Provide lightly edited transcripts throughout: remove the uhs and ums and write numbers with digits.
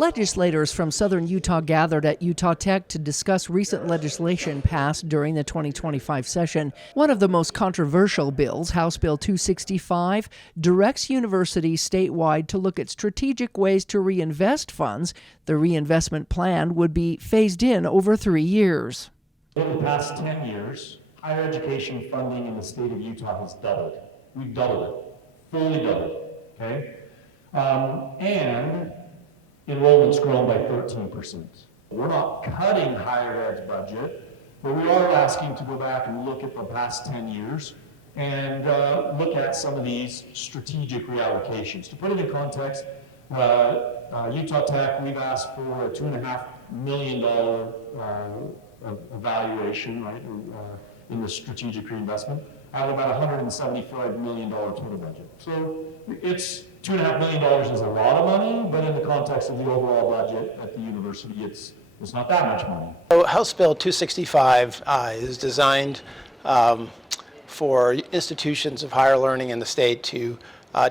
Legislators from southern Utah gathered at Utah Tech to discuss recent legislation passed during the 2025 session. One of the most controversial bills, House Bill 265, directs universities statewide to look at strategic ways to reinvest funds. The reinvestment plan would be phased in over 3 years. In the past 10 years, higher education funding in the state of Utah has doubled. We've doubled it, fully doubled, okay? And enrollment's grown by 13%. We're not cutting higher ed's budget, but we are asking to go back and look at the past 10 years and look at some of these strategic reallocations. To put it in context, Utah Tech, we've asked for a $2.5 million evaluation, right, in the strategic reinvestment, out of about $175 million total budget. So it's $2.5 million is a lot of money, but in the context of the overall budget at the university, it's not that much money. So House Bill 265 is designed for institutions of higher learning in the state to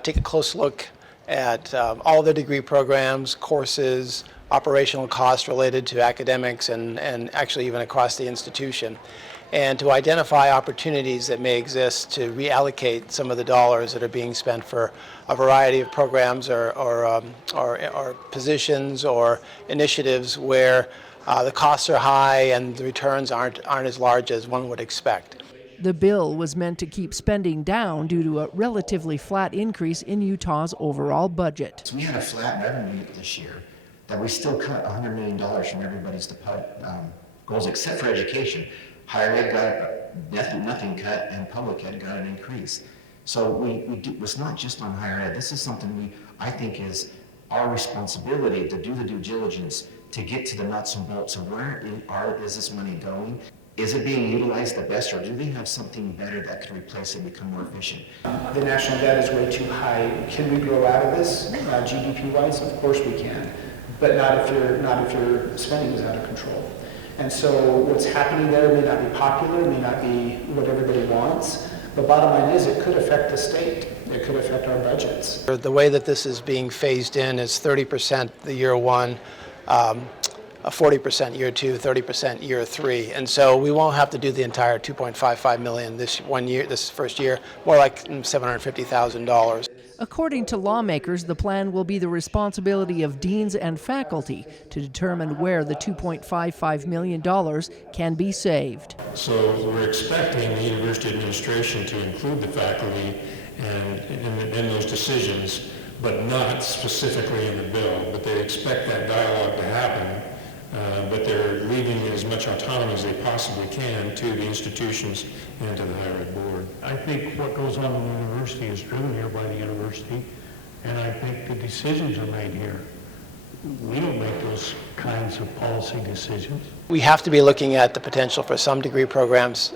take a close look at all the degree programs, courses, operational costs related to academics and actually even across the institution, and to identify opportunities that may exist to reallocate some of the dollars that are being spent for a variety of programs or positions or initiatives where the costs are high and the returns aren't as large as one would expect. The bill was meant to keep spending down due to a relatively flat increase in Utah's overall budget. So we had a flat revenue this year that we still cut $100 million from everybody's goals except for education. Higher ed got nothing cut, and public ed got an increase. So it's not just on higher ed. This is something I think is our responsibility to do the due diligence to get to the nuts and bolts of where is this money going? Is it being utilized the best, or do we have something better that could replace it and become more efficient? The national debt is way too high. Can we grow out of this GDP-wise? Of course we can, but not if your spending is out of control. And so what's happening there may not be popular, may not be what everybody wants, but bottom line is it could affect the state. It could affect our budgets. The way that this is being phased in is 30% the year one, 40% year two, 30% year three. And so we won't have to do the entire $2.55 million this first year, more like $750,000. According to lawmakers, the plan will be the responsibility of deans and faculty to determine where the $2.55 million can be saved. So we're expecting the university administration to include the faculty in those decisions, but not specifically in the bill. But they expect that dialogue to happen, but they're leaving as much autonomy as they possibly can to the institutions and to the higher ed board. I think what goes on in the university is driven here by the university, and I think the decisions are made here. We don't make those kinds of policy decisions. We have to be looking at the potential for some degree programs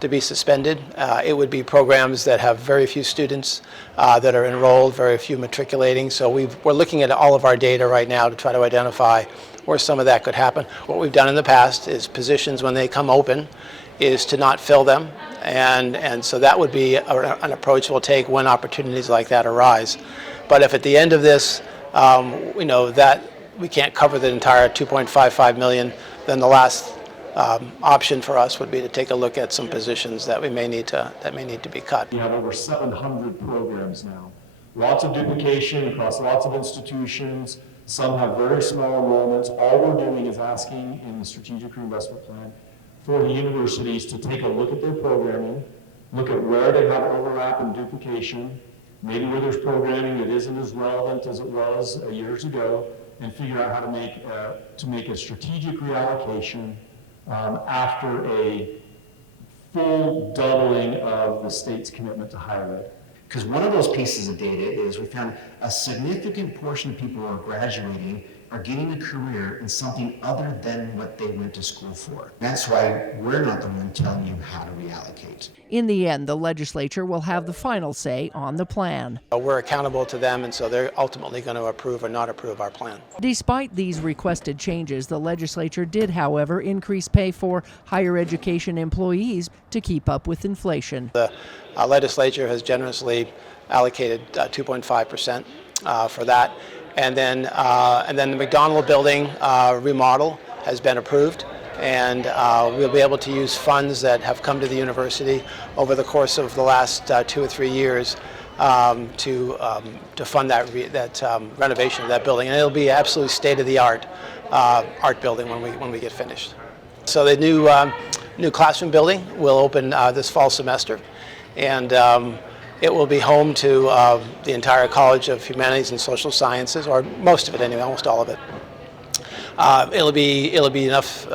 to be suspended. It would be programs that have very few students that are enrolled, very few matriculating. So we're looking at all of our data right now to try to identify where some of that could happen. What we've done in the past is positions, when they come open, is to not fill them, and so that would be an approach we'll take when opportunities like that arise. But if at the end of this we know that we can't cover the entire $2.55 million, then the last option for us would be to take a look at some positions that may need to be cut. We have over 700 programs now. Lots of duplication across lots of institutions. Some have very small enrollments. All we're doing is asking in the strategic reinvestment plan for the universities to take a look at their programming, look at where they have overlap and duplication, maybe where there's programming that isn't as relevant as it was years ago, and figure out how to make a strategic reallocation after a full doubling of the state's commitment to higher ed. Because one of those pieces of data is we found a significant portion of people who are graduating are getting a career in something other than what they went to school for. That's why we're not the one telling you how to reallocate. In the end, the legislature will have the final say on the plan. We're accountable to them, and so they're ultimately going to approve or not approve our plan. Despite these requested changes, the legislature did, however, increase pay for higher education employees to keep up with inflation. The legislature has generously allocated 2.5% for that. And then the McDonald building remodel has been approved, and we'll be able to use funds that have come to the university over the course of the last 2 or 3 years to fund that renovation of that building, and it'll be absolutely state-of-the-art art building when we get finished. So the new classroom building will open this fall semester, and it will be home to the entire College of Humanities and Social Sciences, or most of it anyway, almost all of it. It'll be enough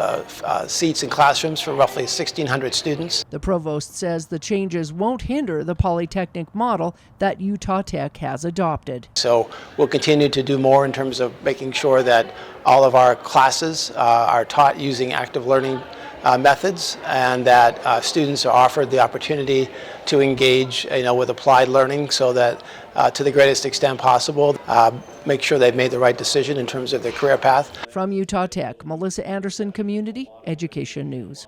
seats and classrooms for roughly 1,600 students. The provost says the changes won't hinder the polytechnic model that Utah Tech has adopted. So we'll continue to do more in terms of making sure that all of our classes are taught using active learning methods, and that students are offered the opportunity to engage, with applied learning, so that to the greatest extent possible, make sure they've made the right decision in terms of their career path. From Utah Tech, Melissa Anderson, Community Education News.